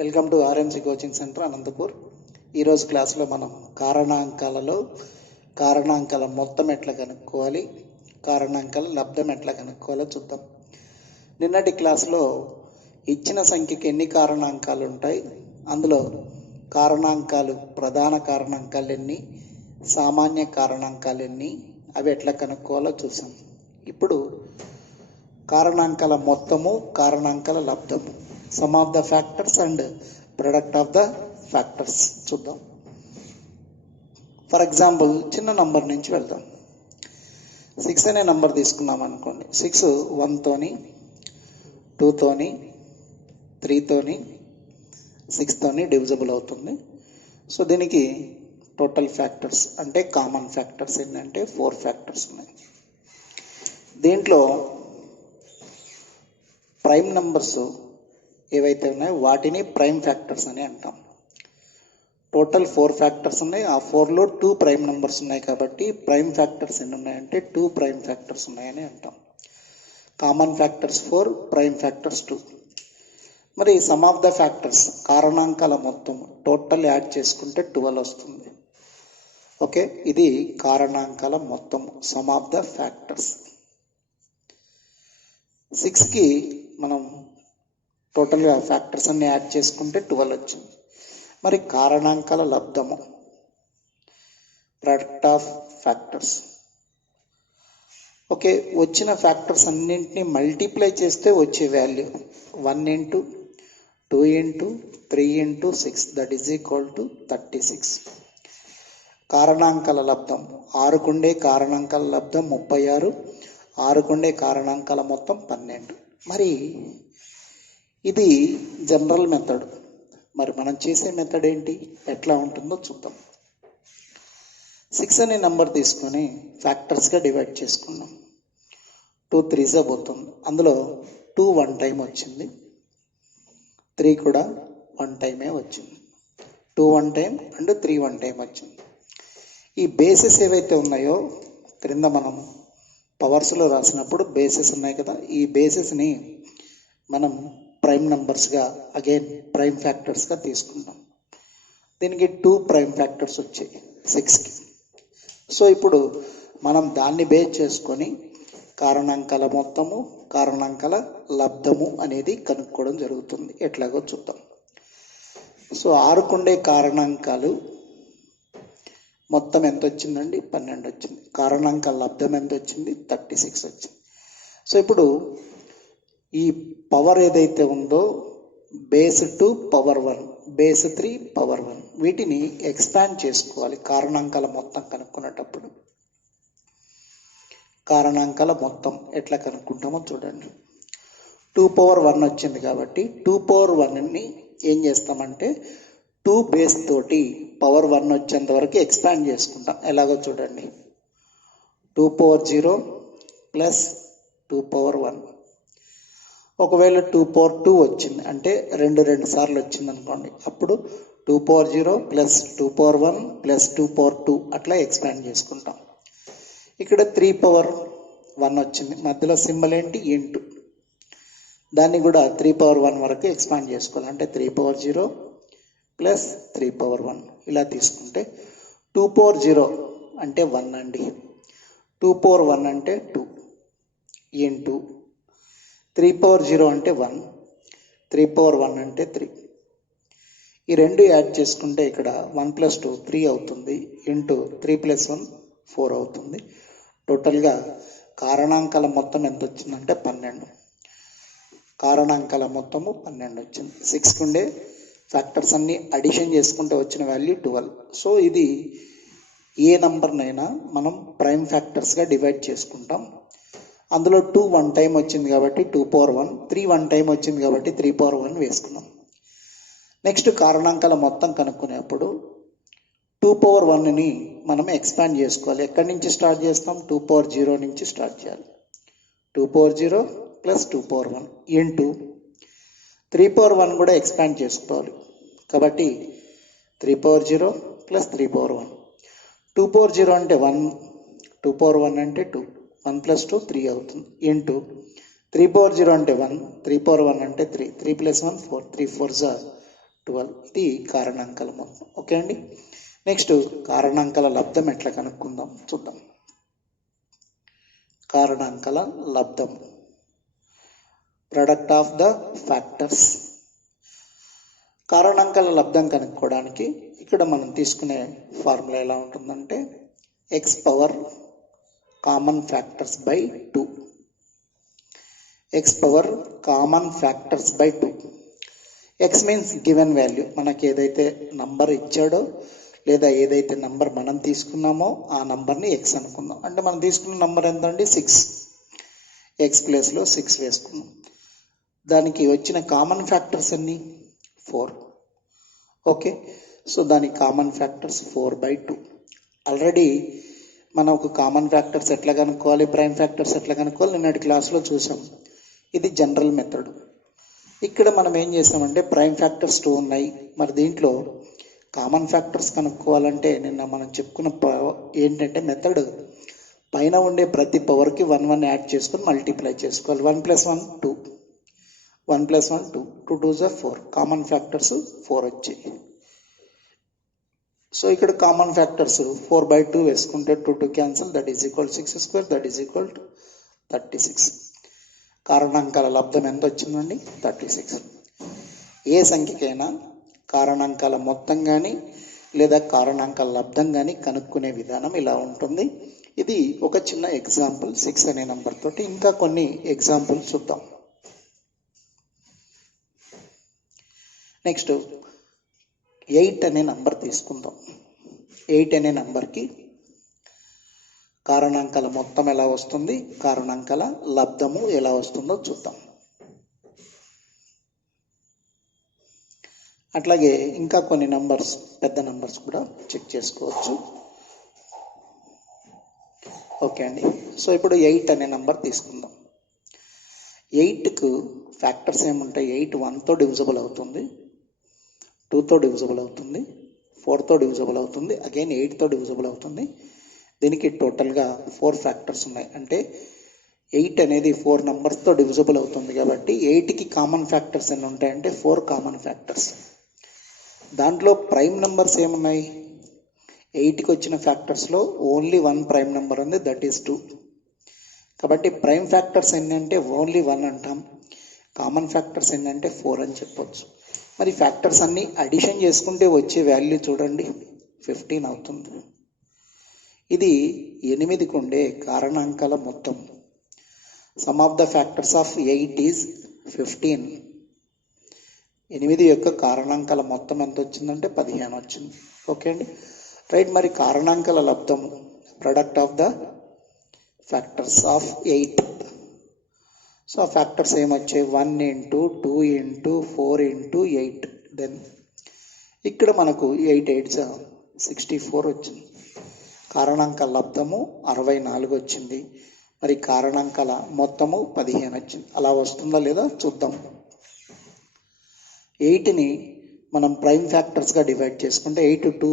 Welcome to RMC coaching centre Anantapur. ఈరోజు క్లాస్లో మనం కారణాంకాల మొత్తం ఎట్లా కనుక్కోవాలి, కారణాంకాల లబ్ధం ఎట్లా కనుక్కోవాలో చూద్దాం. నిన్నటి క్లాస్లో ఇచ్చిన సంఖ్యకి ఎన్ని కారణాంకాలు ఉంటాయి, అందులో కారణాంకాలు ప్రధాన కారణాంకాలు ఎన్ని, సామాన్య కారణాంకాలు ఎన్ని, అవి ఎట్లా కనుక్కోవాలో చూసాం. ఇప్పుడు కారణాంకాల మొత్తము, కారణాంకాల లబ్ధము, sum of the factors and product of the factors చూద్దాం. ఫర్ ఎగ్జాంపుల్ చిన్న నంబర్ నుంచి వెళ్దాం. 6 అనే నంబర్ తీసుకున్నాం అనుకోండి. 6 1తోని, 2తోని, 3తోని, 6తోని డివిజిబుల్ అవుతుంది. సో దీనికి టోటల్ ఫ్యాక్టర్స్ అంటే కామన్ ఫ్యాక్టర్స్ ఏంటంటే 4 ఫ్యాక్టర్స్ ఉన్నాయి. దీంట్లో ప్రైమ్ నంబర్స్ ఏవైతే ఉన్నాయో వాటిని ప్రైమ్ ఫ్యాక్టర్స్ అని అంటాం. టోటల్ 4 ఫ్యాక్టర్స్ ఉన్నాయి. ఆ 4లో 2 ప్రైమ్ నెంబర్స్ ఉన్నాయి కాబట్టి ప్రైమ్ ఫ్యాక్టర్స్ ఎన్ని ఉన్నాయంటే 2 ప్రైమ్ ఫ్యాక్టర్స్ ఉన్నాయని అంటాం. Common factors 4, prime factors 2. మరి సమ్ ఆఫ్ ద ఫ్యాక్టర్స్ కారణాంకాల మొత్తం టోటల్ యాడ్ చేసుకుంటే 12 వస్తుంది. ఓకే, ఇది కారణాంకాల మొత్తం సమ్ ఆఫ్ ద ఫ్యాక్టర్స్. 6కి మనం టోటల్గా ఫ్యాక్టర్స్ అన్ని యాడ్ చేసుకుంటే 12 వచ్చింది. మరి కారణాంకాల లబ్ధము ప్రొడక్ట్ ఆఫ్ ఫ్యాక్టర్స్. ఓకే, వచ్చిన ఫ్యాక్టర్స్ అన్నింటినీ మల్టిప్లై చేస్తే వచ్చే value 1 into 2 into 3 into 6 that is equal to 36. కారణాంకాల లబ్ధం 6కుండే కారణాంకాల లబ్ధం 36, 6కుండే కారణాంకాల మొత్తం 12. మరి ఇది జనరల్ మెథడ్. మరి మనం చేసే మెథడ్ ఏంటి, ఎట్లా ఉంటుందో చూద్దాం. 6 అనే నెంబర్ తీసుకొని ఫ్యాక్టర్స్గా డివైడ్ చేసుకున్నాం. 2 3s పోతుంది. అందులో 2 1 టైం వచ్చింది, 3 కూడా 1 టైమే వచ్చింది. 2 1 టైం అండ్ 3 1 టైం వచ్చింది. ఈ బేసెస్ ఏవైతే ఉన్నాయో క్రింద మనం పవర్స్లో రాసినప్పుడు బేసెస్ ఉన్నాయి కదా, ఈ బేసెస్ని మనం ప్రైమ్ నెంబర్స్గా అగైన్ ప్రైమ్ ఫ్యాక్టర్స్గా తీసుకుంటాం. దీనికి 2 ప్రైమ్ ఫ్యాక్టర్స్ వచ్చాయి 6కి. సో ఇప్పుడు మనం దాన్ని బేస్ చేసుకొని కారణాంకాల మొత్తము, కారణాంకాల లబ్ధము అనేది కనుక్కోవడం జరుగుతుంది. ఎట్లాగో చూద్దాం. సో 6కుండే కారణాంకాలు మొత్తం ఎంత వచ్చిందండి, 12 వచ్చింది. కారణాంకాల లబ్ధం ఎంత వచ్చింది, 36 వచ్చింది. సో ఇప్పుడు ఈ పవర్ ఏదైతే ఉందో బేస్ 2 పవర్ 1, బేస్ 3 పవర్ 1, వీటిని ఎక్స్పాండ్ చేసుకోవాలి కారణాంకాల మొత్తం కనుక్కునేటప్పుడు. కారణాంకాల మొత్తం ఎట్లా కనుక్కుంటామో చూడండి. 2 పవర్ 1 వచ్చింది కాబట్టి 2 పవర్ 1ని ఏం చేస్తామంటే 2 బేస్ తోటి పవర్ 1 వచ్చేంత వరకు ఎక్స్పాండ్ చేసుకుంటాం. ఎలాగో చూడండి. 2 పవర్ 0 ప్లస్ 2 పవర్ 1. ఒకవేళ 2 పవర్ 2 వచ్చింది అంటే 2 సార్లు వచ్చింది అనుకోండి, అప్పుడు 2 power 0 plus 2 power 1 plus 2 power 2 అట్లా ఎక్స్పాండ్ చేసుకుంటాం. ఇక్కడ 3 పవర్ 1 వచ్చింది, మధ్యలో సింబల్ ఏంటి, ఇంటూ. దాన్ని కూడా 3 పవర్ 1 వరకు ఎక్స్పాండ్ చేసుకోవాలి. అంటే 3 పవర్ 0 ప్లస్ 3 పవర్ 1 ఇలా తీసుకుంటే 2 పవర్ 0 అంటే 1 అండి, 2 పవర్ 1 అంటే 2 ఇంటూ 3 పవర్ 0 అంటే 1, 3 పవర్ 1 అంటే 3. ఈ రెండు యాడ్ చేసుకుంటే ఇక్కడ 1 ప్లస్ 2 3 అవుతుంది, ఇంటూ 3 ప్లస్ 1 4 అవుతుంది. టోటల్గా కారణాంకాల మొత్తం ఎంత వచ్చిందంటే 12. కారణాంకాల మొత్తము 12 వచ్చింది. 6కుండే ఫ్యాక్టర్స్ అన్ని అడిషన్ చేసుకుంటే వచ్చిన వాల్యూ 12. సో ఇది ఏ నంబర్నైనా మనం ప్రైమ్ ఫ్యాక్టర్స్గా డివైడ్ చేసుకుంటాం. అందులో 2 1 టైం వచ్చింది కాబట్టి 2 పవర్ 1, 3 1 టైం వచ్చింది కాబట్టి 3 పవర్ 1 వేసుకున్నాం. నెక్స్ట్ కారణాంకాల మొత్తం కనుక్కునేప్పుడు 2 పవర్ 1ని మనం ఎక్స్పాండ్ చేసుకోవాలి. ఎక్కడి నుంచి స్టార్ట్ చేస్తాం, 2 పవర్ 0 నుంచి స్టార్ట్ చేయాలి. 2 power 0 plus 2 power 1 into 3 power 1 కూడా ఎక్స్పాండ్ చేసుకోవాలి కాబట్టి 3 పవర్ 0 ప్లస్ 3 పవర్ 1. 2 పవర్ 0 అంటే 1, 2 పవర్ 1 అంటే 2, 1 ప్లస్ 2 3 అవుతుంది, ఇంటూ 3 పవర్ 0 అంటే 1, 3 పవర్ 1 అంటే 3, 3 ప్లస్ 1 4, 3 4 జా 12. ఇది కారణాంకాల మొత్తం. ఓకే అండి. నెక్స్ట్ కారణాంకాల లబ్ధం ఎట్లా కనుక్కుందాం చూద్దాం. కారణాంకాల లబ్ధం, ప్రొడక్ట్ ఆఫ్ ద ఫ్యాక్టర్స్. కారణాంకాల లబ్ధం కనుక్కోవడానికి ఇక్కడ మనం తీసుకునే ఫార్ములా ఎలా ఉంటుందంటే x power common factors by 2. x power common factors by 2. x means given value, మనకి ఏదైతే నంబర్ ఇచ్చాడో లేదా ఏదైతే నంబర్ మనం తీసుకున్నామో ఆ నంబర్ని x అనుకుందాం. అంటే మనం తీసుకున్న నంబర్ ఎంత అండి 6. x ప్లేస్లో 6 వేసుకున్నాం. దానికి వచ్చిన కామన్ ఫ్యాక్టర్స్ అన్ని 4. ఓకే, సో దాని కామన్ ఫ్యాక్టర్స్ 4/2. ఆల్రెడీ మనం ఒక కామన్ ఫ్యాక్టర్స్ ఎట్లా కనుక్కోవాలి, ప్రైమ్ ఫ్యాక్టర్స్ ఎట్లా కనుక్కోవాలి నిన్నటి క్లాస్లో చూసాం. ఇది జనరల్ మెథడ్. ఇక్కడ మనం ఏం చేసామంటే ప్రైమ్ ఫ్యాక్టర్స్ 2 ఉన్నాయి. మరి దీంట్లో కామన్ ఫ్యాక్టర్స్ కనుక్కోవాలంటే నిన్న మనం చెప్పుకున్న ఏంటంటే మెథడ్ పైన ఉండే ప్రతి పవర్కి 1 1 యాడ్ చేసుకొని మల్టిప్లై చేసుకోవాలి. 1 + 1 2, 1 + 1 2, 2 2 = 4. కామన్ ఫ్యాక్టర్స్ 4 వచ్చాయి. సో ఇక్కడ కామన్ ఫ్యాక్టర్స్ 4/2 వేసుకుంటే 2 2 cancel, that is equal 6², that is equal 36. కారణాంకాల లబ్ధం ఎంత వచ్చిందండి 36. ఏ సంఖ్యకైనా కారణాంకాల మొత్తం కానీ లేదా కారణాంకాల లబ్ధం కానీ కనుక్కునే విధానం ఇలా ఉంటుంది. ఇది ఒక చిన్న ఎగ్జాంపుల్ 6 అనే నెంబర్ తోటి. ఇంకా కొన్ని ఎగ్జాంపుల్ చూద్దాం. నెక్స్ట్ 8 అనే నంబర్ తీసుకుందాం. 8 అనే నంబర్కి కారణాంకాల మొత్తం ఎలా వస్తుంది, కారణాంకాల లబ్ధము ఎలా వస్తుందో చూద్దాం. అట్లాగే ఇంకా కొన్ని నంబర్స్, పెద్ద నంబర్స్ కూడా చెక్ చేసుకోవచ్చు. ఓకే అండి. సో ఇప్పుడు 8 అనే నంబర్ తీసుకుందాం. 8కు ఫ్యాక్టర్స్ ఏముంటాయి? 8 1తో డివిజిబుల్ అవుతుంది, 2తో డివిజిబుల్ అవుతుంది, 4తో డివిజిబుల్ అవుతుంది, అగైన్ 8తో డివిజిబుల్ అవుతుంది. దీనికి టోటల్గా 4 ఫ్యాక్టర్స్ ఉన్నాయి. అంటే 8 అనేది 4 నంబర్స్తో డివిజిబుల్ అవుతుంది కాబట్టి 8కి కామన్ ఫ్యాక్టర్స్ ఎన్ని ఉంటాయంటే 4 కామన్ ఫ్యాక్టర్స్. దాంట్లో ప్రైమ్ నెంబర్స్ ఏమున్నాయి? 8కి వచ్చిన ఫ్యాక్టర్స్లో ఓన్లీ 1 ప్రైమ్ నెంబర్ ఉంది, దట్ ఈస్ 2. కాబట్టి ప్రైమ్ ఫ్యాక్టర్స్ ఎన్ని అంటే ఓన్లీ 1 అంటాం. కామన్ ఫ్యాక్టర్స్ ఎన్ని అంటే 4 అని చెప్పొచ్చు. మరి ఫ్యాక్టర్స్ అన్నీ అడిషన్ చేసుకుంటే వచ్చే వాల్యూ చూడండి 15 అవుతుంది. ఇది 8కు ఉండే కారణాంకాల మొత్తం. Sum of the factors of 8 is 15. 8 యొక్క కారణాంకాల మొత్తం ఎంత వచ్చిందంటే 15 వచ్చింది. ఓకే అండి, రైట్. మరి కారణాంకాల లబ్ధము, product of the factors of 8. So ఆ ఫ్యాక్టర్స్ ఏమొచ్చాయి? 1 × 2 × 4 × 8. దెన్ ఇక్కడ మనకు 8 8 64 వచ్చింది. కారణాంకాల లబ్ధము 64 వచ్చింది. మరి కారణాంకాల మొత్తము 15 వచ్చింది. అలా వస్తుందా లేదా చూద్దాం. 8ని మనం ప్రైమ్ ఫ్యాక్టర్స్గా డివైడ్ చేసుకుంటే 8 2,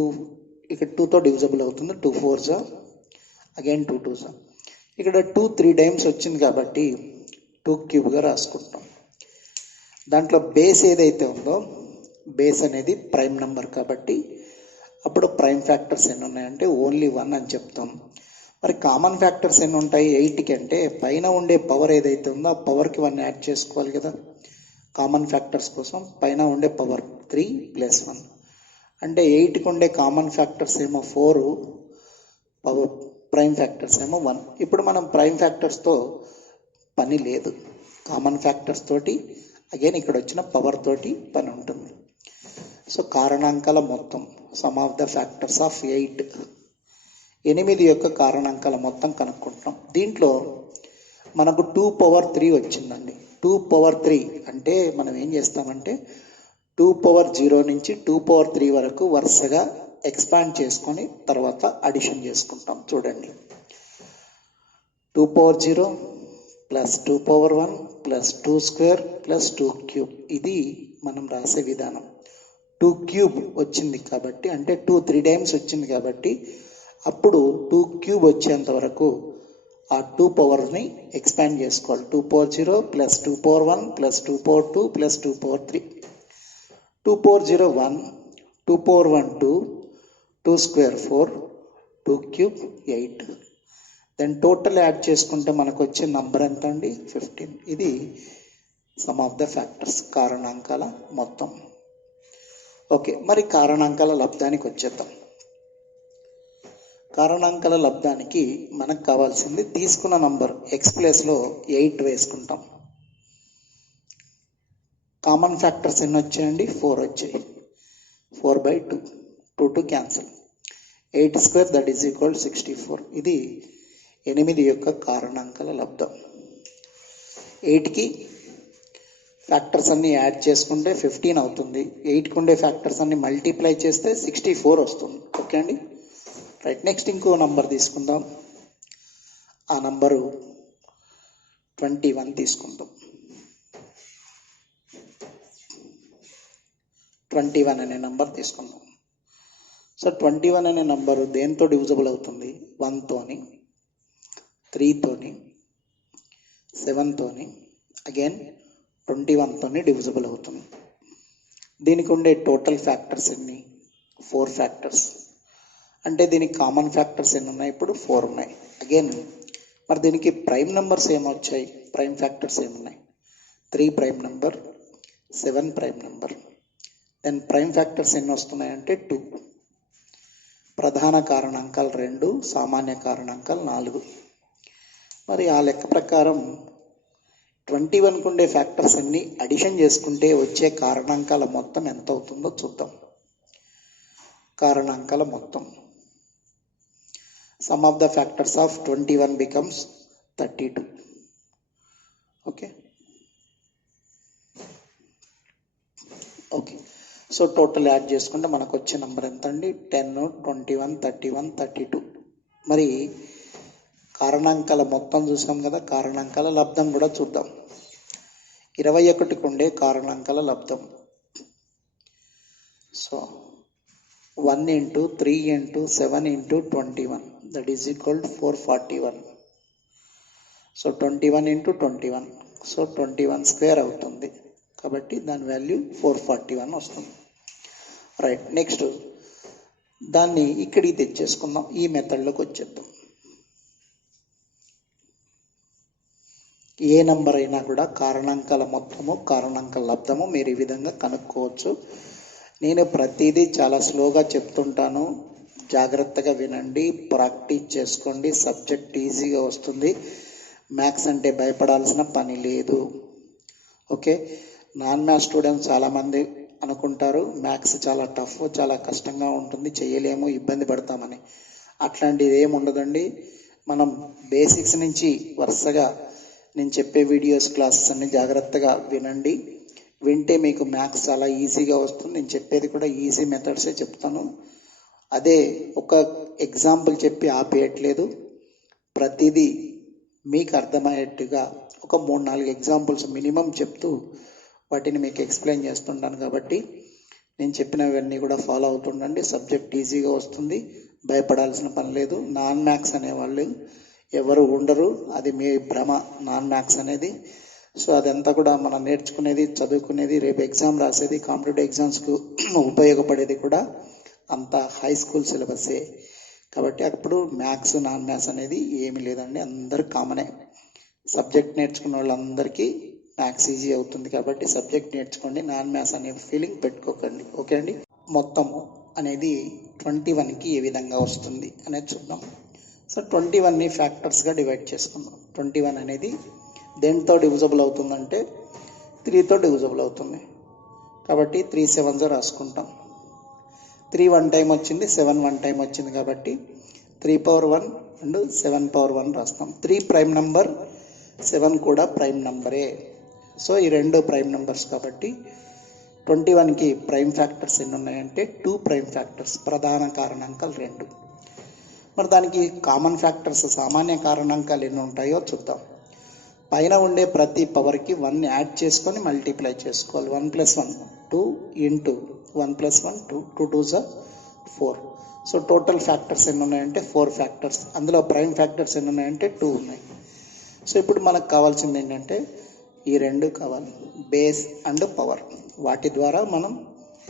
ఇక్కడ 2తో డివిజిబుల్ అవుతుంది, 2 4s, అగైన్ 2 2s. ఇక్కడ 2 3 టైమ్స్ వచ్చింది కాబట్టి 2³ రాసుకుంటాం. దాంట్లో బేస్ ఏదైతే ఉందో బేస్ అనేది ప్రైమ్ నెంబర్ కాబట్టి అప్పుడు ప్రైమ్ ఫ్యాక్టర్స్ ఎన్ని ఉన్నాయంటే ఓన్లీ 1 అని చెప్తాం. మరి కామన్ ఫ్యాక్టర్స్ ఎన్ని ఉంటాయి 8కి అంటే పైన ఉండే పవర్ ఏదైతే ఉందో ఆ పవర్కి 1 యాడ్ చేసుకోవాలి కదా. కామన్ ఫ్యాక్టర్స్ కోసం పైన ఉండే పవర్ 3 + 1 అంటే 8కి ఉండే కామన్ ఫ్యాక్టర్స్ ఏమో 4, పవర్ ప్రైమ్ ఫ్యాక్టర్స్ ఏమో 1. ఇప్పుడు మనం ప్రైమ్ ఫ్యాక్టర్స్తో పని లేదు, కామన్ ఫ్యాక్టర్స్ తోటి అగైన్ ఇక్కడ వచ్చిన పవర్ తోటి పని ఉంటుంది. సో కారణాంకాల మొత్తం, sum of the factors of 8, 8 యొక్క కారణాంకాల మొత్తం కనుక్కుంటాం. దీంట్లో మనకు 2^3 వచ్చిందండి. 2^3 అంటే మనం ఏం చేస్తామంటే 2^0 నుంచి 2^3 వరకు వరుసగా ఎక్స్పాండ్ చేసుకొని తర్వాత అడిషన్ చేసుకుంటాం. చూడండి, 2^0 + 2^1 + 2² + 2³ ఇది మనం రాసే విధానం. 2³ వచ్చింది కాబట్టి అంటే 2 3 టైమ్స్ వచ్చింది కాబట్టి అప్పుడు 2³ వచ్చేంత వరకు ఆ 2 పవర్ని ఎక్స్పాండ్ చేసుకోవాలి. 2^0 + 2^1 + 2^2 + 2^3. 2 power 0 1, 2 power 1 2, 2 square 4, 2 cube 8. Then total add చేసుకుంటే మనకు వచ్చే నంబర్ ఎంత అండి? 15. ఇది సమ్ ఆఫ్ ద ఫ్యాక్టర్స్, కారణాంకాల మొత్తం. ఓకే, మరి కారణాంకాల లబ్ధానికి వచ్చేద్దాం. కారణాంకాల లబ్ధానికి మనకు కావాల్సింది తీసుకున్న నంబర్ ఎక్స్ ప్లేస్లో 8 వేసుకుంటాం. కామన్ ఫ్యాక్టర్స్ ఎన్ని వచ్చాయండి? 4 వచ్చాయి. 4/2, 2 cancel. 8 square that is equal 64. ఇది 8 యొక్క కారణాంకాల లబ్ధం. 8కి ఫ్యాక్టర్స్ అన్ని యాడ్ చేసుకుంటే 15 అవుతుంది. 8కి ఉండే ఫ్యాక్టర్స్ అన్ని మల్టిప్లై చేస్తే 64 వస్తుంది. ఓకే అండి, రైట్. నెక్స్ట్ ఇంకో నంబర్ తీసుకుందాం. ఆ నంబరు 21 తీసుకుందాం. 21 అనే నంబర్ తీసుకుందాం. సో 21 అనే నంబరు దేంతో డివిజబుల్ అవుతుంది? 1తోని, 3తోని, 7తోని, అగైన్ 21తోని డివిజబుల్ అవుతుంది. దీనికి ఉండే టోటల్ ఫ్యాక్టర్స్ ఎన్ని? 4 ఫ్యాక్టర్స్. అంటే దీనికి కామన్ ఫ్యాక్టర్స్ ఎన్ని ఉన్నాయి? ఇప్పుడు 4 ఉన్నాయి. అగైన్ మరి దీనికి ప్రైమ్ నెంబర్స్ ఏమొచ్చాయి? ప్రైమ్ ఫ్యాక్టర్స్ ఏమున్నాయి? 3 prime number, 7 prime number. Then prime factors ఎన్ని వస్తున్నాయంటే 2. ప్రధాన కారణాంకాలు 2, సామాన్య కారణాంకాలు 4. మరి ఆ లెక్క ప్రకారం 21కు ఉండే ఫ్యాక్టర్స్ అన్ని అడిషన్ చేసుకుంటే వచ్చే కారణాంకాల మొత్తం ఎంత అవుతుందో చూద్దాం. కారణాంకాల మొత్తం, sum of the factors of 21 becomes 32. Okay okay so total add చేసుకుంటే మనకు వచ్చే నెంబర్ ఎంత అండి? 10, 21, 31, 32. మరి కారణాంకాల మొత్తం చూసాం కదా, కారణాంకాల లబ్ధం కూడా చూద్దాం. 21కు ఉండే కారణాంకాల లబ్ధం. So 1 into 3 into 7 into 21 that is equal 441. So 21 into 21, so 21 square అవుతుంది. కాబట్టి దాని వాల్యూ 441 వస్తుంది. రైట్. నెక్స్ట్ దాన్ని ఇక్కడికి తెచ్చేసుకుందాం. ఈ మెథడ్లోకి వచ్చేద్దాం. ఏ నెంబర్ అయినా కూడా కారణాంకాల మొత్తము, కారణాంకాల లబ్ధము మీరు ఈ విధంగా కనుక్కోవచ్చు. నేను ప్రతిదీ చాలా స్లోగా చెప్తుంటాను, జాగ్రత్తగా వినండి, ప్రాక్టీస్ చేసుకోండి. సబ్జెక్ట్ ఈజీగా వస్తుంది. మ్యాథ్స్ అంటే భయపడాల్సిన పని లేదు. ఓకే, నాన్ మ్యాథ్స్ స్టూడెంట్స్ చాలామంది అనుకుంటారు మ్యాథ్స్ చాలా టఫ్, చాలా కష్టంగా ఉంటుంది, చేయలేము, ఇబ్బంది పడతామని. అట్లాంటిది ఏమి ఉండదండి. మనం బేసిక్స్ నుంచి వరుసగా నేను చెప్పే వీడియోస్, క్లాసెస్ అన్ని జాగ్రత్తగా వినండి. వింటే మీకు మ్యాథ్స్ చాలా ఈజీగా వస్తుంది. నేను చెప్పేది కూడా ఈజీ మెథడ్సే చెప్తాను. అదే ఒక ఎగ్జాంపుల్ చెప్పి ఆపేయట్లేదు. ప్రతిదీ మీకు అర్థమయ్యేట్టుగా ఒక 3-4 ఎగ్జాంపుల్స్ మినిమం చెప్తూ వాటిని మీకు ఎక్స్ప్లెయిన్ చేస్తుంటాను. కాబట్టి నేను చెప్పినవన్నీ కూడా ఫాలో అవుతుండండి. సబ్జెక్ట్ ఈజీగా వస్తుంది, భయపడాల్సిన పని లేదు. నాన్ మ్యాథ్స్ అనేవాళ్ళు ఎవరు ఉండరు, అది మీ భ్రమ. నాన్ మ్యాథ్స్ అనేది సో అదంతా కూడా మనం నేర్చుకునేది, చదువుకునేది, రేపు ఎగ్జామ్ రాసేది, కాంపిటేటివ్ ఎగ్జామ్స్కు ఉపయోగపడేది కూడా అంత హై స్కూల్ సిలబస్సే. కాబట్టి అప్పుడు మ్యాథ్స్, నాన్ మ్యాథ్స్ అనేది ఏమీ లేదండి, అందరు కామనే. సబ్జెక్ట్ నేర్చుకున్న వాళ్ళందరికీ మ్యాథ్స్ ఈజీ అవుతుంది. కాబట్టి సబ్జెక్ట్ నేర్చుకోండి, నాన్ మ్యాథ్స్ అనే ఫీలింగ్ పెట్టుకోకండి. ఓకే అండి. మొత్తము అనేది 21కి ఏ విధంగా వస్తుంది అనేది చూద్దాం. సో 21ని ఫ్యాక్టర్స్గా డివైడ్ చేసుకుందాం. 21 అనేది దేంతో డివిజబుల్ అవుతుందంటే 3తో డివిజబుల్ అవుతుంది. కాబట్టి 3 7s రాసుకుంటాం. 3 1 టైం వచ్చింది, 7 1 టైం వచ్చింది. కాబట్టి 3 పవర్ 1 అండ్ 7 పవర్ 1 రాస్తాం. 3 ప్రైమ్ నెంబర్, 7 కూడా ప్రైమ్ నెంబరే. సో ఈ రెండు ప్రైమ్ నెంబర్స్. కాబట్టి 21కి ప్రైమ్ ఫ్యాక్టర్స్ ఎన్ని ఉన్నాయంటే 2 ప్రైమ్ ఫ్యాక్టర్స్, ప్రధాన కారణాంకాలు 2. మరి దానికి కామన్ ఫ్యాక్టర్స్, సామాన్య కారణాంకాలు ఎన్ని ఉంటాయో చూద్దాం. పైన ఉండే ప్రతి పవర్కి 1 యాడ్ చేసుకొని మల్టిప్లై చేసుకోవాలి. 1 + 1 2 into 1 + 1 2, 2 2s 4. So total factors ఎన్ని ఉన్నాయంటే 4 ఫ్యాక్టర్స్. అందులో ప్రైమ్ ఫ్యాక్టర్స్ ఎన్ని ఉన్నాయంటే 2 ఉన్నాయి. సో ఇప్పుడు మనకు కావాల్సింది ఏంటంటే ఈ రెండు కావాలి, బేస్ అండ్ పవర్. వాటి ద్వారా మనం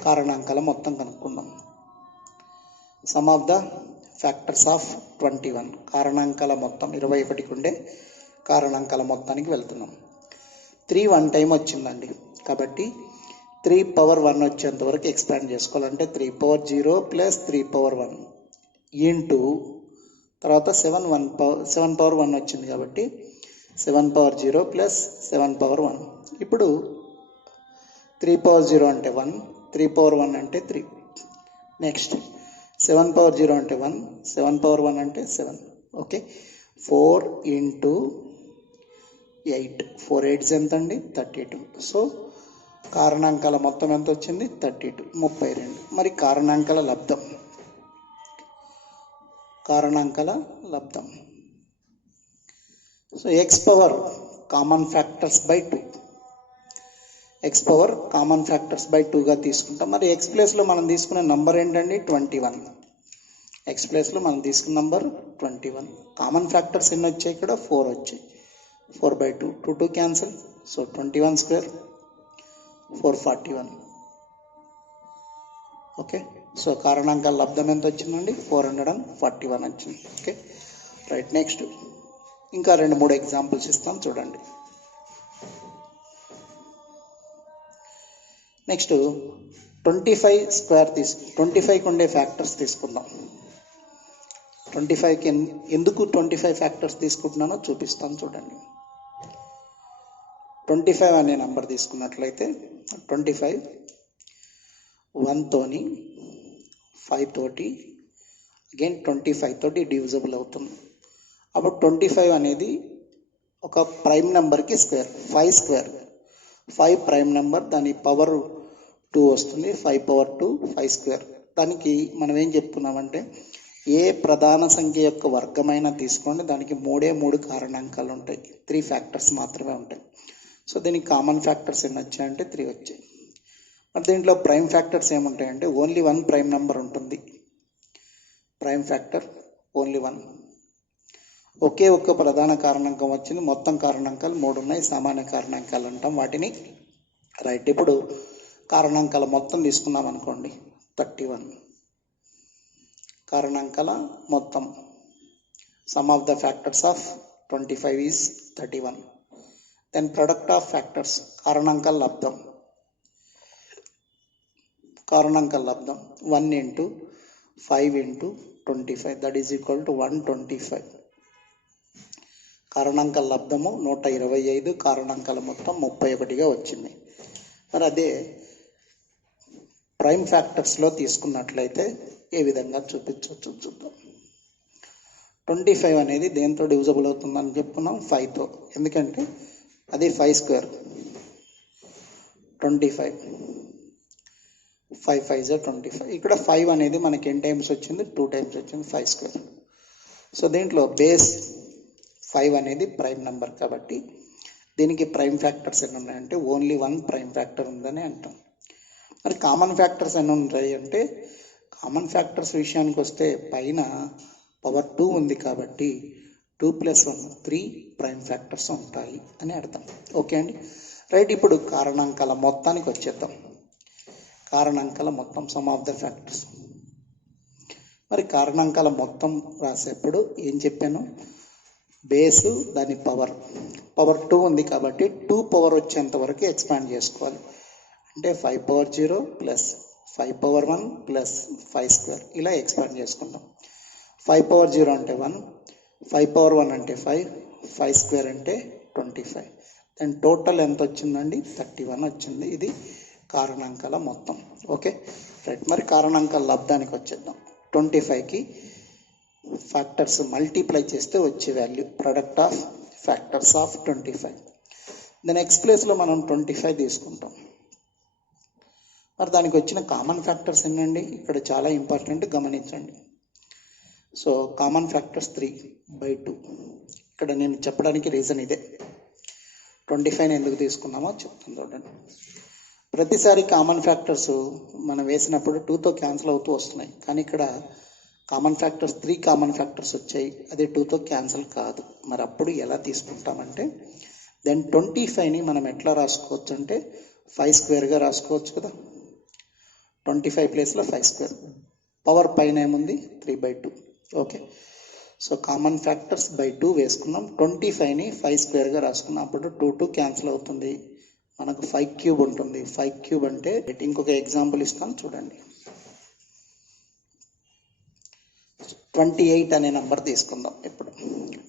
కారణాంకాల మొత్తం కనుక్కుందాం. Some of the factors of 21. కారణాంకాల మొత్తం 21కి ఉండే కారణాంకాల మొత్తానికి వెళ్తున్నాం. 3 1 టైం వచ్చిందండి కాబట్టి 3 పవర్ 1 వచ్చేంత వరకు ఎక్స్పాండ్ చేసుకోవాలంటే 3 పవర్ 0 ప్లస్ 3 పవర్ 1 ఇంటూ తర్వాత 7 పవర్ 1 వచ్చింది కాబట్టి 7 పవర్ 0 ప్లస్ 7 పవర్ 1. ఇప్పుడు 3 పవర్ 0 అంటే 1, 3 పవర్ 1 అంటే 3. నెక్స్ట్ 7 పవర్ 0 అంటే 1, 7 పవర్ 1 అంటే 7. ఓకే, 4 ఇంటూ 8, 4 8 ఎంత అండి 32. సో కారణాంకాల మొత్తం ఎంత వచ్చింది 32, 32. మరి కారణాంకాల లబ్ధం so x power common factors by 2, x power common factors by 2గా తీసుకుంటాం. మరి ఎక్స్ ప్లేస్లో మనం తీసుకునే నంబర్ ఏంటండి 21. ఎక్స్ ప్లేస్లో మనం తీసుకున్న నంబర్ 21. కామన్ ఫ్యాక్టర్స్ ఎన్ని వచ్చాయి ఇక్కడ 4 వచ్చాయి. 4/2, 2 2 cancel. So 21 square 441. Okay, so కారణాంకాల లబ్ధం ఎంత వచ్చిందండి 441 వచ్చింది. Okay right. నెక్స్ట్ ఇంకా 2-3 ఎగ్జాంపుల్స్ ఇస్తాం చూడండి. నెక్స్ట్ 25 స్క్వేర్ 25కి ఉండే ఫ్యాక్టర్స్ తీసుకుందాం. 25కి ఎందుకు 25 ఫ్యాక్టర్స్ తీసుకుంటున్నానో చూపిస్తాను చూడండి. 25 అనే నెంబర్ తీసుకున్నట్లయితే 25 1 తోని 5 తోటి అగైన్ 25 తోటి డివిజబుల్ అవుతుంది. అప్పుడు 25 అనేది ఒక ప్రైమ్ నెంబర్కి స్క్వేర్, 5 స్క్వేర్. 5 ప్రైమ్ నెంబర్, దాని పవర్ 2 వస్తుంది. 5 పవర్ 2 5 స్క్వేర్. దానికి మనం ఏం చెప్పుకున్నామంటే ఏ ప్రధాన సంఖ్య యొక్క వర్గమైనా తీసుకోండి, దానికి 3 కారణాంకాలు ఉంటాయి, 3 ఫ్యాక్టర్స్ మాత్రమే ఉంటాయి. సో దీనికి కామన్ ఫ్యాక్టర్స్ ఎన్ని వచ్చాయంటే 3 వచ్చాయి. మరి దీంట్లో ప్రైమ్ ఫ్యాక్టర్స్ ఏముంటాయంటే ఓన్లీ 1 ప్రైమ్ నెంబర్ ఉంటుంది. Prime factor only 1. ఒకే ఒక్క ప్రధాన కారణాంకం వచ్చింది, మొత్తం కారణాంకాలు 3 ఉన్నాయి, సామాన్య కారణాంకాలు అంటాం వాటిని. రైట్. ఇప్పుడు కారణాంకాల మొత్తం తీసుకున్నాం అనుకోండి 31. కారణాంకాల మొత్తం sum of the factors of 25 is 31. Then product of factors కారణాంకాల లబ్ధం 1 into 5 into 25 that is equal to 125. కారణాంకాల లబ్ధము 125, కారణాంకాల మొత్తం 31గా వచ్చింది. మరి అదే ప్రైమ్ ఫ్యాక్టర్స్లో తీసుకున్నట్లయితే ఏ విధంగా చూపించవచ్చు చూద్దాం. 25 అనేది దేంతో డివిజబుల్ అవుతుందని చెప్పుకున్నాం 5తో. ఎందుకంటే అది 5 స్క్వేర్. 25 5 5 25. ఇక్కడ 5 అనేది మనకి ఎన్ని టైమ్స్ వచ్చింది 2 టైమ్స్ వచ్చింది, 5 స్క్వేర్. సో దీంట్లో బేస్ 5 అనేది ప్రైమ్ నెంబర్ కాబట్టి దీనికి ప్రైమ్ ఫ్యాక్టర్స్ ఎన్ని ఉన్నాయంటే ఓన్లీ 1 ప్రైమ్ ఫ్యాక్టర్ ఉందని అంటాం. మరి కామన్ ఫ్యాక్టర్స్ ఎన్ని ఉంటాయి అంటే కామన్ ఫ్యాక్టర్స్ విషయానికి వస్తే పైన పవర్ 2 ఉంది కాబట్టి 2 + 1 3 ప్రైమ్ ఫ్యాక్టర్స్ ఉంటాయి అని అర్థం. ఓకే అండి రైట్. ఇప్పుడు కారణాంకాల మొత్తానికి వచ్చేద్దాం. కారణాంకాల మొత్తం సమ్ ఆఫ్ ద ఫ్యాక్టర్స్. మరి కారణాంకాల మొత్తం రాసేప్పుడు ఏం చెప్పాను, బేసు దాని పవర్ 2 ఉంది కాబట్టి 2 పవర్ వచ్చేంత వరకు ఎక్స్పాండ్ చేసుకోవాలి. అంటే 5 power 0 plus 5 power 1 plus 5 square ఇలా ఎక్స్పాండ్ చేసుకుంటాం. 5 పవర్ 0 అంటే 1, 5 పవర్ 1 అంటే 5, 5 స్క్వేర్ అంటే 25. దెన్ టోటల్ ఎంత వచ్చిందండి 31 వచ్చింది. ఇది కారణాంకాల మొత్తం. Okay right. మరి కారణాంకాల లబ్ధానికి వచ్చేద్దాం. 25కి ఫ్యాక్టర్స్ మల్టిప్లై చేస్తే వచ్చే value product of factors of 25. Then x ప్లేస్లో మనం 25 తీసుకుంటాం. మరి దానికి వచ్చిన కామన్ ఫ్యాక్టర్స్ ఎన్నండి, ఇక్కడ చాలా ఇంపార్టెంట్ గమనించండి. So common factors 3/2. ఇక్కడ నేను చెప్పడానికి రీజన్ ఇదే. 25 ఎందుకు తీసుకున్నామో చెప్తాను చూడండి. ప్రతిసారి కామన్ ఫ్యాక్టర్స్ మనం వేసినప్పుడు 2తో క్యాన్సిల్ అవుతూ వస్తున్నాయి, కానీ ఇక్కడ కామన్ ఫ్యాక్టర్స్ 3 కామన్ ఫ్యాక్టర్స్ వచ్చాయి, అది 2తో క్యాన్సిల్ కాదు. మరి అప్పుడు ఎలా తీసుకుంటామంటే దెన్ 25ని మనం ఎట్లా రాసుకోవచ్చు అంటే 5 స్క్వేర్గా రాసుకోవచ్చు కదా. 25 ప్లేస్లో 5 స్క్వేర్. పవర్ పైన ఏముంది 3/2. Okay, so common factors by 2 వేసుకున్నాం. 25ని 5 స్క్వేర్గా రాసుకున్నాం. అప్పుడు 2 క్యాన్సిల్ అవుతుంది, మనకు 5 క్యూబ్ ఉంటుంది. 5 క్యూబ్ అంటే ఇంకొక ఎగ్జాంపుల్ ఇస్తాను చూడండి. 28 అనే నంబర్ తీసుకుందాం. ఇప్పుడు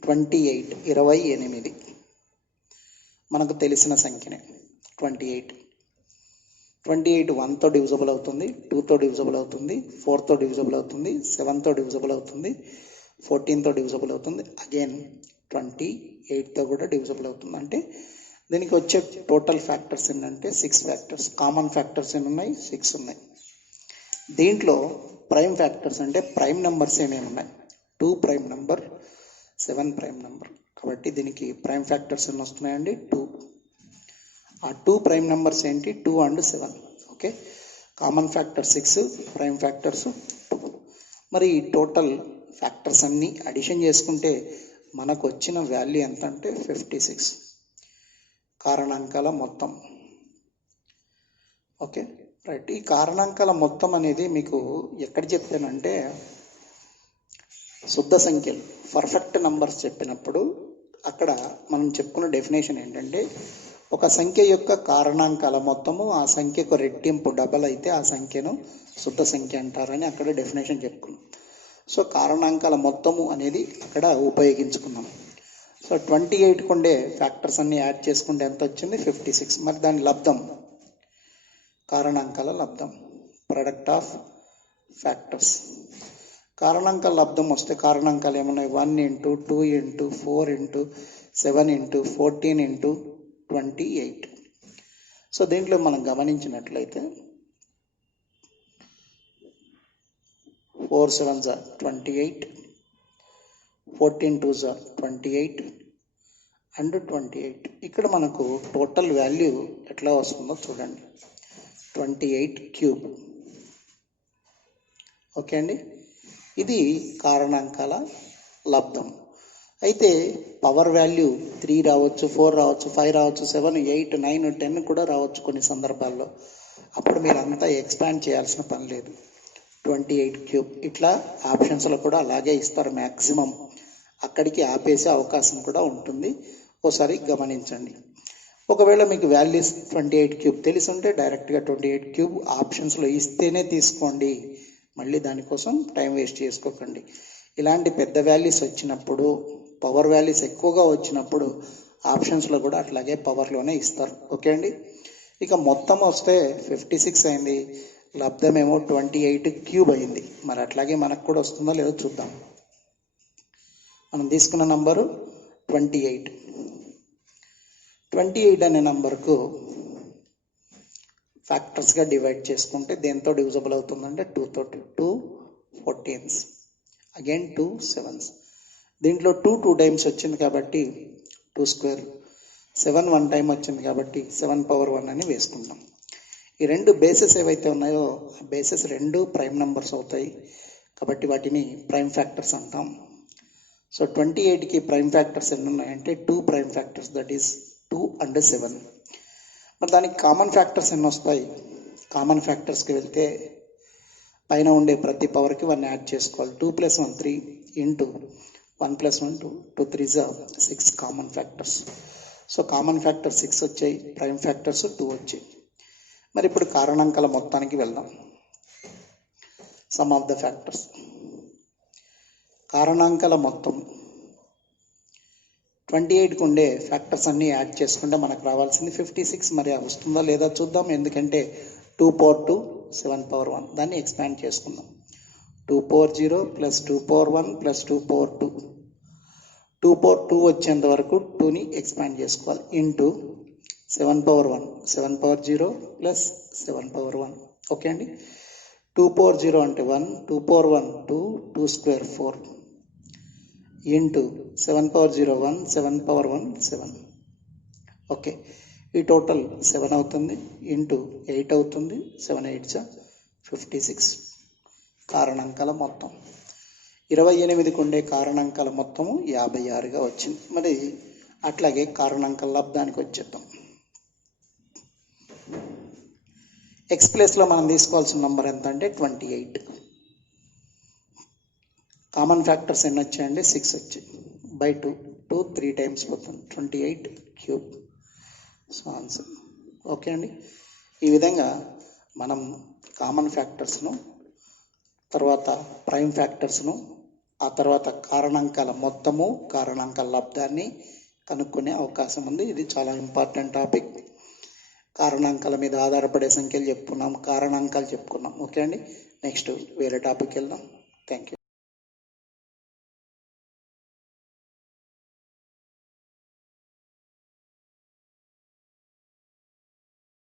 28 28 మనకు తెలిసిన సంఖ్యనే. 28 1తో డివిజబుల్ అవుతుంది, 2తో డివిజబుల్ అవుతుంది, 4తో డివిజబుల్ అవుతుంది, 7తో డివిజబుల్ అవుతుంది, 14తో డివిజబుల్ అవుతుంది, అగైన్ 28తో కూడా డివిజబుల్ అవుతుంది. అంటే దీనికి వచ్చే టోటల్ ఫ్యాక్టర్స్ ఏంటంటే 6 ఫ్యాక్టర్స్. కామన్ ఫ్యాక్టర్స్ ఎన్ని ఉన్నాయి? 6 ఉన్నాయి. దీంట్లో ప్రైమ్ ఫ్యాక్టర్స్ అంటే ప్రైమ్ నెంబర్స్ ఏమేమి ఉన్నాయి? 2 ప్రైమ్ నెంబర్, 7 ప్రైమ్ నెంబర్. కాబట్టి దీనికి ప్రైమ్ ఫ్యాక్టర్స్ ఎన్ని వస్తున్నాయండి? 2. ఆ 2 ప్రైమ్ నెంబర్స్ ఏంటి? 2 and 7. Okay, common factor 6, prime factors 2. మరి ఈ టోటల్ ఫ్యాక్టర్స్ అన్నీ అడిషన్ చేసుకుంటే మనకు వచ్చిన వాల్యూ ఎంత అంటే 56, కారణాంకాల మొత్తం. Okay right. ఈ కారణాంకాల మొత్తం అనేది మీకు ఎక్కడ చెప్తానంటే శుద్ధ సంఖ్యలు, పర్ఫెక్ట్ నంబర్స్ చెప్పినప్పుడు అక్కడ మనం చెప్పుకున్న డెఫినేషన్ ఏంటంటే ఒక సంఖ్య యొక్క కారణాంకాల మొత్తము ఆ సంఖ్యకు రెట్టింపు డబల్ అయితే ఆ సంఖ్యను శుద్ధ సంఖ్య అంటారని అక్కడ డెఫినేషన్ చెప్పుకున్నాం. సో కారణాంకాల మొత్తము అనేది అక్కడ ఉపయోగించుకున్నాం. సో 28కు ఉండే ఫ్యాక్టర్స్ అన్ని యాడ్ చేసుకుంటే ఎంత వచ్చింది? 56. మరి దాని లబ్ధం, కారణాంకాల లబ్ధం, ప్రొడక్ట్ ఆఫ్ ఫ్యాక్టర్స్. కారణాంకాల లబ్ధం వస్తే కారణాంకాలు ఏమున్నాయి? 1 into 2 into 4 into 7 into 14 into 28. So దీంట్లో మనం గమనించినట్లయితే 4 7s are 28, 14 2s are 28 and 28. ఇక్కడ మనకు టోటల్ వాల్యూ ఎట్లా వస్తుందో చూడండి. 28 క్యూబ్. ఓకే అండి, ఇది కారణాంకాల లబ్ధం. అయితే పవర్ వాల్యూ 3 రావచ్చు, 4 రావచ్చు, 5 రావచ్చు, 7 8 9 10 కూడా రావచ్చు కొన్ని సందర్భాల్లో. అప్పుడు మీరు అంతా ఎక్స్పాండ్ చేయాల్సిన పని లేదు. 28 క్యూబ్ ఇట్లా ఆప్షన్స్లో కూడా అలాగే ఇస్తారు. మ్యాక్సిమం అక్కడికి ఆపేసే అవకాశం కూడా ఉంటుంది, ఓసారి గమనించండి. ఒకవేళ మీకు వాల్యూస్ 28 క్యూబ్ తెలిసి ఉంటే డైరెక్ట్గా 28 క్యూబ్ ఆప్షన్స్లో ఇస్తేనే తీసుకోండి, మళ్ళీ దానికోసం టైం వేస్ట్ చేసుకోకండి. ఇలాంటి పెద్ద వాల్యూస్ వచ్చినప్పుడు, పవర్ వాల్యూస్ ఎక్కువగా వచ్చినప్పుడు ఆప్షన్స్లో కూడా అట్లాగే పవర్లోనే ఇస్తారు. ఓకే అండి, ఇక మొత్తం వస్తే 56 అయింది, లబ్ధమేమో 28 క్యూబ్ అయింది. మరి అట్లాగే మనకు కూడా వస్తుందో లేదో చూద్దాం. మనం తీసుకున్న నంబరు 28. 28 అనే నంబర్కు ఫ్యాక్టర్స్గా డివైడ్ చేసుకుంటే దేంతో డివిజబుల్ అవుతుందంటే 2 తోటి. 2 14s, అగైన్ 2 7s. దీంట్లో 2 టైమ్స్ వచ్చింది కాబట్టి 2 స్క్వేర్. 7 1 టైం వచ్చింది కాబట్టి 7 పవర్ 1 అని వేసుకుంటాం. ఈ రెండు బేసెస్ ఏవైతే ఉన్నాయో ఆ బేసెస్ 2 ప్రైమ్ నెంబర్స్ అవుతాయి కాబట్టి వాటిని ప్రైమ్ ఫ్యాక్టర్స్ అంటాం. సో 28కి ప్రైమ్ ఫ్యాక్టర్స్ ఎన్ని ఉన్నాయంటే 2 prime factors, that is 2 and 7. మరి దానికి కామన్ ఫ్యాక్టర్స్ ఎన్ని వస్తాయి? కామన్ ఫ్యాక్టర్స్కి వెళ్తే పైన ఉండే ప్రతి పవర్కి 1 యాడ్ చేసుకోవాలి. 2 + 1 3 into 1 + 1 2, 2 3s 6 common factors. So common factor 6 వచ్చాయి, ప్రైమ్ ఫ్యాక్టర్స్ 2 వచ్చాయి. మరి ఇప్పుడు కారణాంకాల మొత్తానికి వెళ్దాం. సమ్ ఆఫ్ ద ఫ్యాక్టర్స్, కారణాంకాల మొత్తం 28కు ఉండే ఫ్యాక్టర్స్ అన్నీ యాడ్ చేసుకుంటే మనకు రావాల్సింది 56. మరి వస్తుందా లేదా చూద్దాం. ఎందుకంటే 2 power 2 7 power 1, దాన్ని ఎక్స్పాండ్ చేసుకుందాం. 2 power 0 + 2 power 1 + 2 power 2. 2 power 2 వచ్చేంత వరకు 2ని ఎక్స్పాండ్ చేసుకోవాలి. Into 7 power 1, 7 power 0 + 7 power 1. Okay అండి, 2 power 0 అంటే 1, 2 power 1 2, 2 square 4 into 7 power 0 1, 7 power 1 7. Okay, ఈ టోటల్ 7 అవుతుంది, ఇంటూ 8 అవుతుంది, 7 8s 56 కారణాంకాల మొత్తం. 28కు ఉండే కారణాంకాల మొత్తము 56గా వచ్చింది. మరి అట్లాగే కారణాంకాల లబ్ధానికి వచ్చేద్దాం. ఎక్స్ ప్లేస్లో మనం తీసుకోవాల్సిన నెంబర్ ఎంత అంటే 28. కామన్ ఫ్యాక్టర్స్ ఎన్ని వచ్చాయండి? 6 వచ్చాయి. బై 2 2 3 టైమ్స్ పోతుంది, 28 క్యూబ్. So answer. ఓకే అండి. ఈ విధంగా మనం కామన్ ఫ్యాక్టర్స్ను, తర్వాత ప్రైమ్ ఫ్యాక్టర్స్ను, ఆ తర్వాత కారణాంకాల మొత్తము, కారణాంకాల లబ్ధాన్ని కనుక్కునే అవకాశం ఉంది. ఇది చాలా ఇంపార్టెంట్ టాపిక్. కారణాంకాల మీద ఆధారపడే సంఖ్యలు చెప్పుకున్నాం, కారణాంకాలు చెప్పుకున్నాం. ఓకే అండి. నెక్స్ట్ వేరే టాపిక్ వెళ్దాం. Thank you.